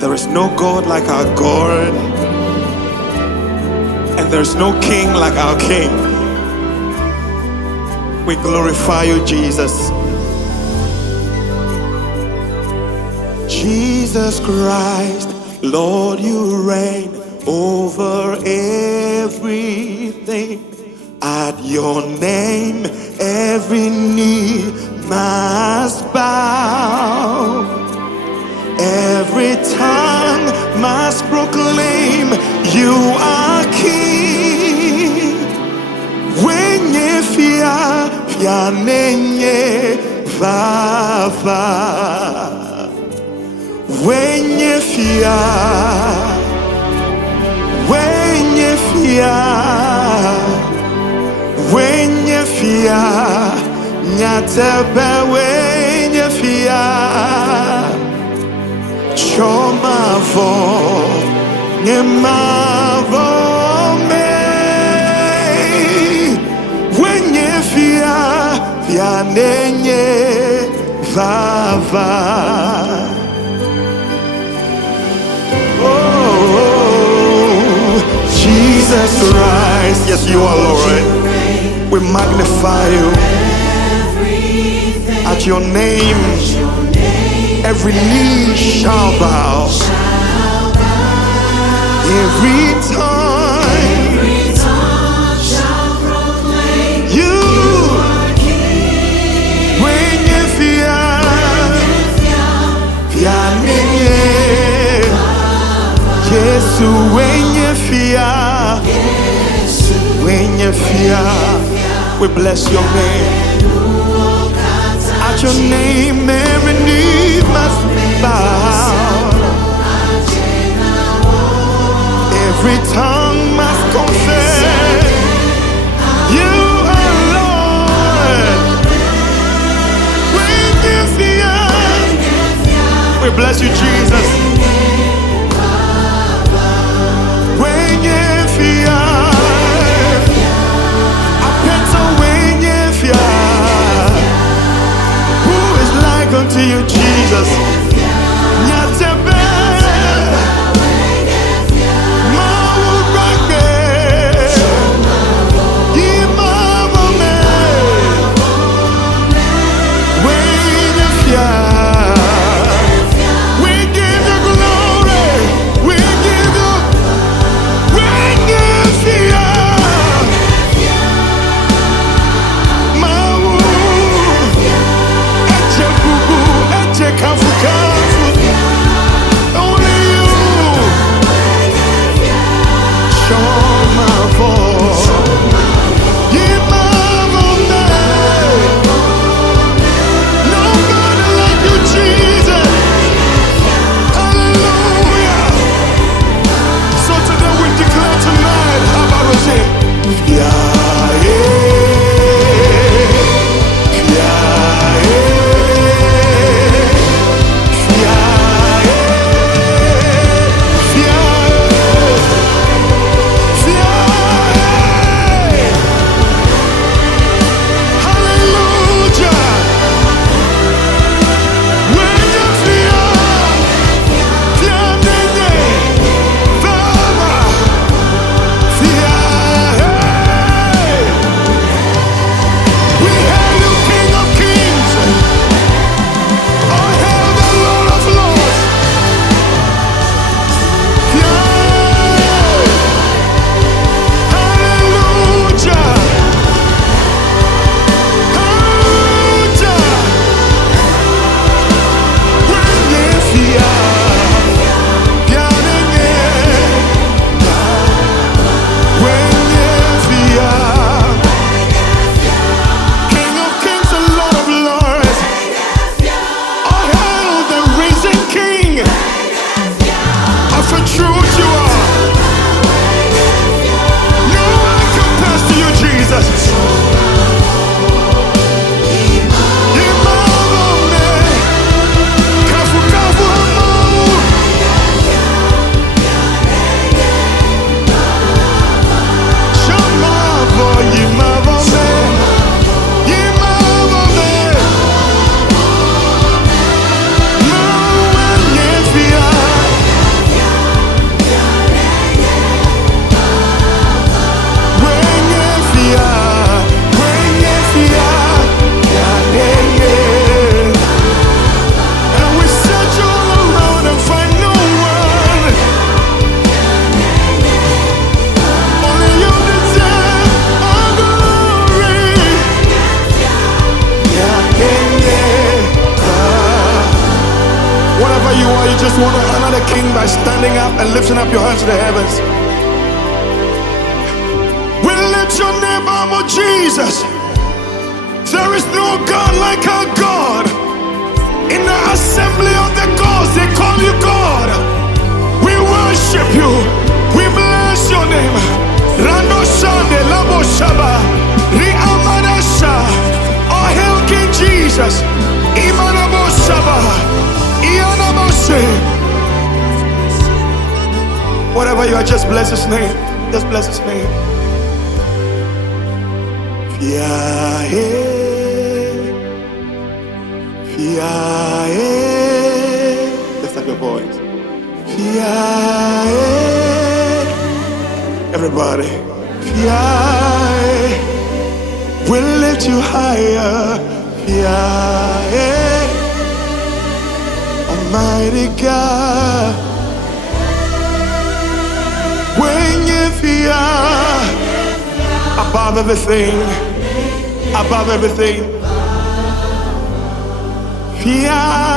There is no God like our God, and there is no King like our King. We glorify you, Jesus. Jesus Christ, Lord, you reign over everything. At your name, every knee must bow. Every tongue must proclaim you are King. WOENYE FIA, FIA nenye, vava. WOENYE FIA, WOENYE FIA, WOENYE FIA, nyateƒe WOENYE FIA. Chomavo, nyemavo me. WOENYE FIA, FIA nenye, vava. Jesus Christ, yes, you are Lord. We magnify you. At your name, every knee shall bow. Every tongue shall proclaim you are King. WOENYE FIA, FIA nenye. Yesu WOENYE FIA, WOENYE FIA. We bless your name. At your name, every knee must bow. Every tongue must confess you are Lord. WOENYE FIA. We bless you, Jesus. WOENYE FIA, apeta WOENYE FIA. Who is like unto you, Jesus? Nyateƒe, mawurake, imamome. WOENYE FIA. We give you glory. We give you WOENYE FIA. Mawu, eche bubu, eche kafuka. Wherever you are, you just want to honor the King by standing up and lifting up your hands to the heavens. We lift your name up, oh Jesus. There is no God like our God. In the assembly of the gods, they call you God. We worship you. We bless your name. Rando Shande Labo Shaba Riamanasha. Oh, hail King Jesus. Imanabo Shaba Ianamose. Whatever you are, just bless his name. Just bless his name. Fia. Lift up your voice. Everybody. We'll lift you higher. Almighty God. WOENYE FIA. Above everything. Above everything. Fia.